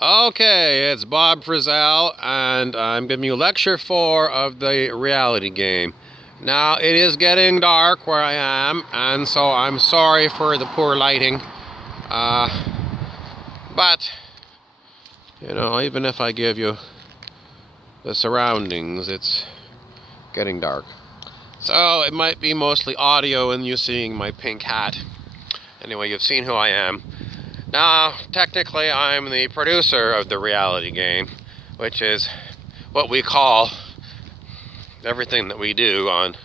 Okay, it's Bob Frizzell, and I'm giving you lecture 4 of the reality game. Now, it is getting dark where I am, and so I'm sorry for the poor lighting. But, even if I give you the surroundings, it's getting dark. So, it might be mostly audio and you seeing my pink hat. Anyway, you've seen who I am. Now, technically, I'm the producer of the reality game, which is what we call everything that we do on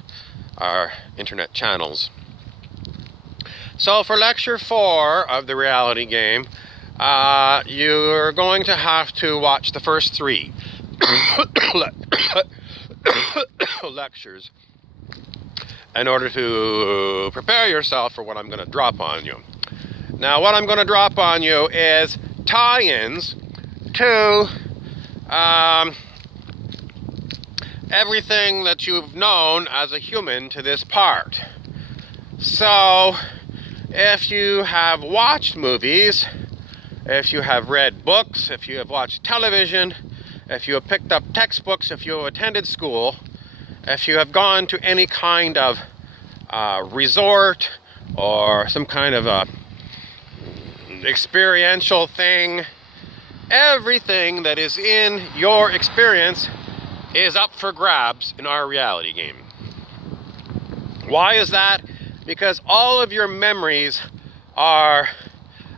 our internet channels. So for lecture 4 of the reality game, you're going to have to watch the first 3 lectures in order to prepare yourself for what I'm going to drop on you. Now, what I'm going to drop on you is tie-ins to everything that you've known as a human to this part. So, if you have watched movies, if you have read books, if you have watched television, if you have picked up textbooks, if you have attended school, if you have gone to any kind of resort or some kind of experiential thing, everything that is in your experience is up for grabs in our reality game. Why is that? Because all of your memories are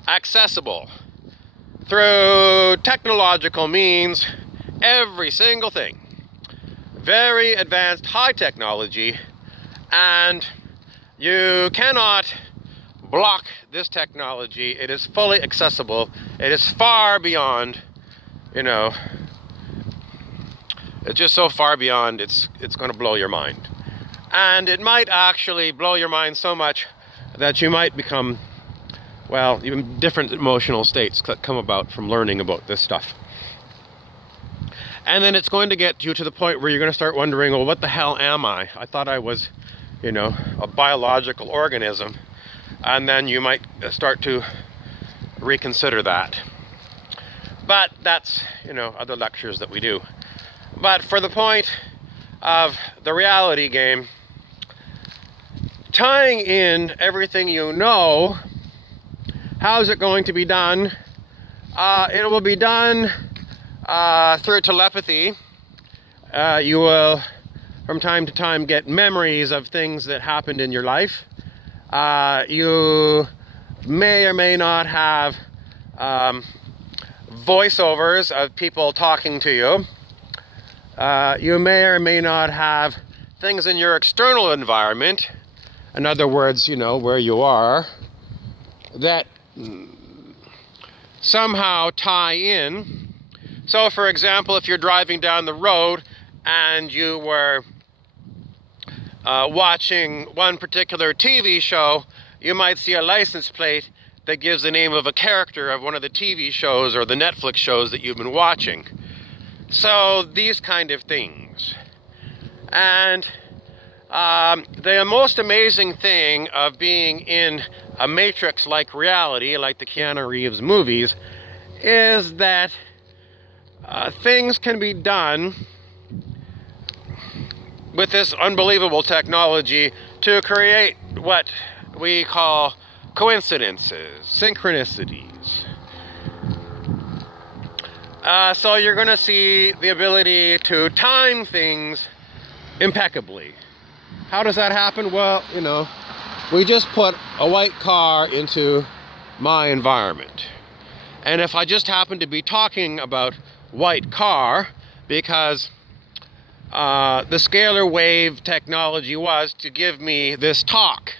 accessible through technological means, every single thing. Very advanced high technology, and you cannot block this technology. It is fully accessible. It is far beyond, it's just so far beyond, it's going to blow your mind. And it might actually blow your mind so much that you might become, even different emotional states that come about from learning about this stuff. And then it's going to get you to the point where you're going to start wondering, well, what the hell am I? I thought I was, a biological organism. And then you might start to reconsider that. But that's, other lectures that we do. But for the point of the reality game, tying in everything you know, how's it going to be done? It will be done through telepathy. You will, from time to time, get memories of things that happened in your life. You may or may not have voiceovers of people talking to you. You may or may not have things in your external environment, in other words, where you are, that somehow tie in. So, for example, if you're driving down the road and you were watching one particular TV show, you might see a license plate that gives the name of a character of one of the TV shows or the Netflix shows that you've been watching. So these kind of things. And the most amazing thing of being in a Matrix-like reality, like the Keanu Reeves movies, is that things can be done with this unbelievable technology to create what we call coincidences, synchronicities. So you're going to see the ability to time things impeccably. How does that happen? Well, we just put a white car into my environment. And if I just happen to be talking about white car, because the scalar wave technology was to give me this talk.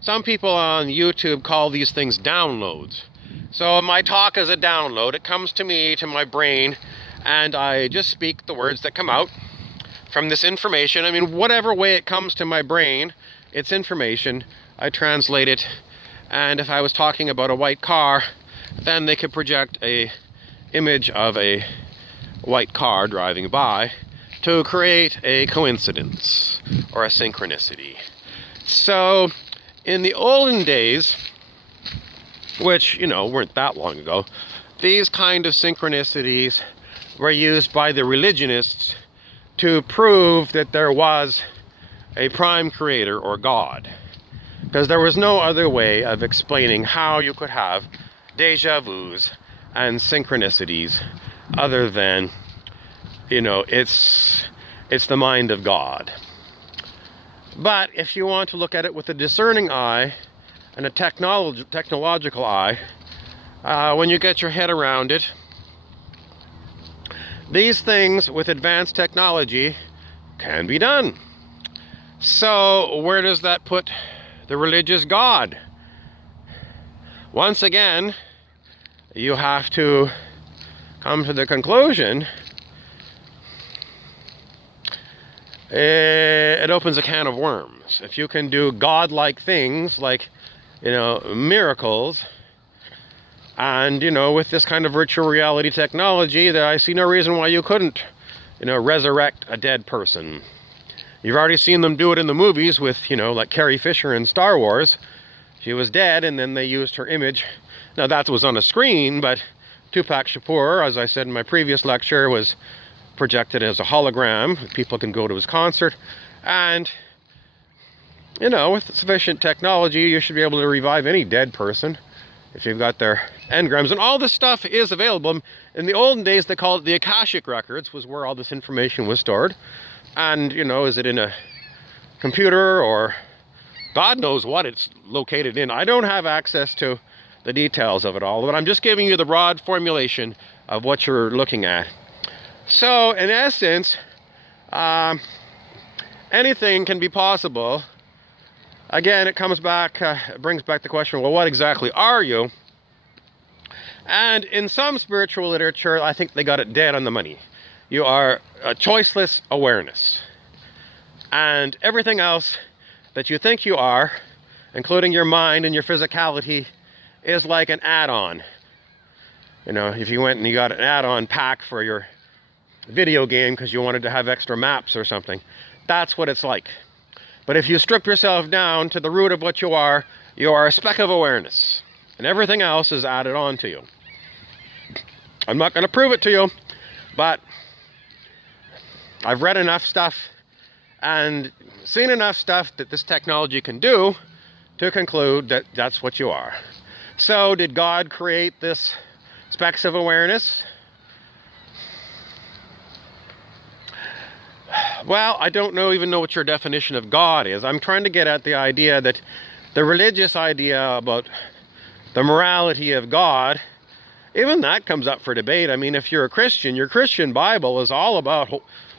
Some people on YouTube call these things downloads. So my talk is a download. It comes to me, to my brain, and I just speak the words that come out from this information. Whatever way it comes to my brain, it's information. I translate it, and if I was talking about a white car, then they could project a image of a white car driving by to create a coincidence or a synchronicity. So, in the olden days, which, weren't that long ago, these kind of synchronicities were used by the religionists to prove that there was a prime creator or God. Because there was no other way of explaining how you could have deja vus and synchronicities other than, it's the mind of God. But if you want to look at it with a discerning eye and a technological eye, when you get your head around it, these things with advanced technology can be done. So where does that put the religious God? Once again, you have to come to the conclusion it opens a can of worms. If you can do godlike things like, miracles, and, with this kind of virtual reality technology, that I see no reason why you couldn't, resurrect a dead person. You've already seen them do it in the movies with, like Carrie Fisher in Star Wars. She was dead, and then they used her image. Now, that was on a screen, but Tupac Shakur, as I said in my previous lecture, was projected as a hologram. People can go to his concert. And, with sufficient technology, you should be able to revive any dead person if you've got their engrams. And all this stuff is available. In the olden days, they called it the Akashic Records, was where all this information was stored. And, is it in a computer or God knows what it's located in? I don't have access to the details of it all, but I'm just giving you the broad formulation of what you're looking at. So, in essence, anything can be possible. Again, it comes back, brings back the question, well, what exactly are you? And in some spiritual literature, I think they got it dead on the money. You are a choiceless awareness. And everything else that you think you are, including your mind and your physicality, is like an add-on. If you went and you got an add-on pack for your video game because you wanted to have extra maps or something, that's what it's like. But if you strip yourself down to the root of what you are a speck of awareness, and everything else is added on to you. I'm not going to prove it to you, but I've read enough stuff and seen enough stuff that this technology can do to conclude that that's what you are. So, did God create this specks of awareness? Well, I don't even know what your definition of God is. I'm trying to get at the idea that the religious idea about the morality of God, even that comes up for debate. I mean, if you're a Christian, your Christian Bible is all about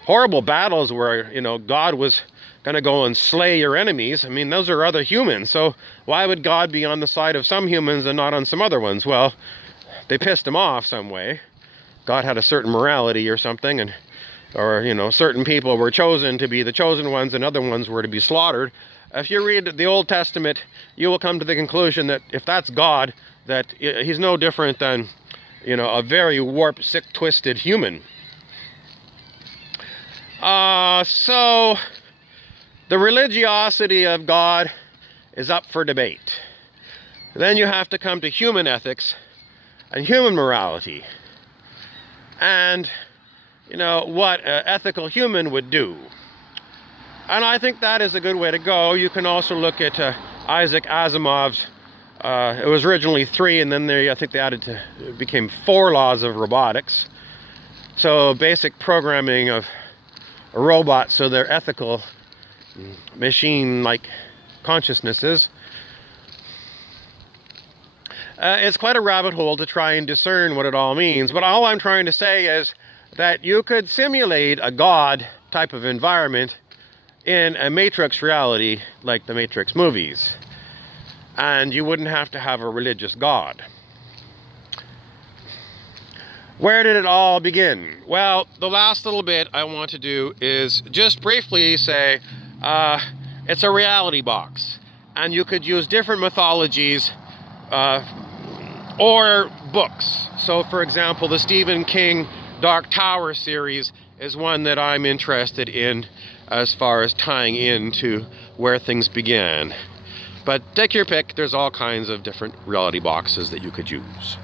horrible battles where, God was going to go and slay your enemies. I mean, those are other humans. So why would God be on the side of some humans and not on some other ones? Well, they pissed him off some way. God had a certain morality or something, or certain people were chosen to be the chosen ones and other ones were to be slaughtered. If you read the Old Testament, you will come to the conclusion that if that's God, that he's no different than, a very warped, sick, twisted human. So the religiosity of God is up for debate. Then you have to come to human ethics and human morality. And what an ethical human would do. And I think that is a good way to go. You can also look at Isaac Asimov's, it was originally 3, and then I think they added it became 4 laws of robotics. So basic programming of a robot so they're ethical machine-like consciousnesses. It's quite a rabbit hole to try and discern what it all means, but all I'm trying to say is that you could simulate a God type of environment in a Matrix reality like the Matrix movies, and you wouldn't have to have a religious God. Where did it all begin? Well, the last little bit I want to do is just briefly say it's a reality box, and you could use different mythologies or books. So, for example, the Stephen King Dark Tower series is one that I'm interested in as far as tying into where things began. But take your pick, there's all kinds of different reality boxes that you could use.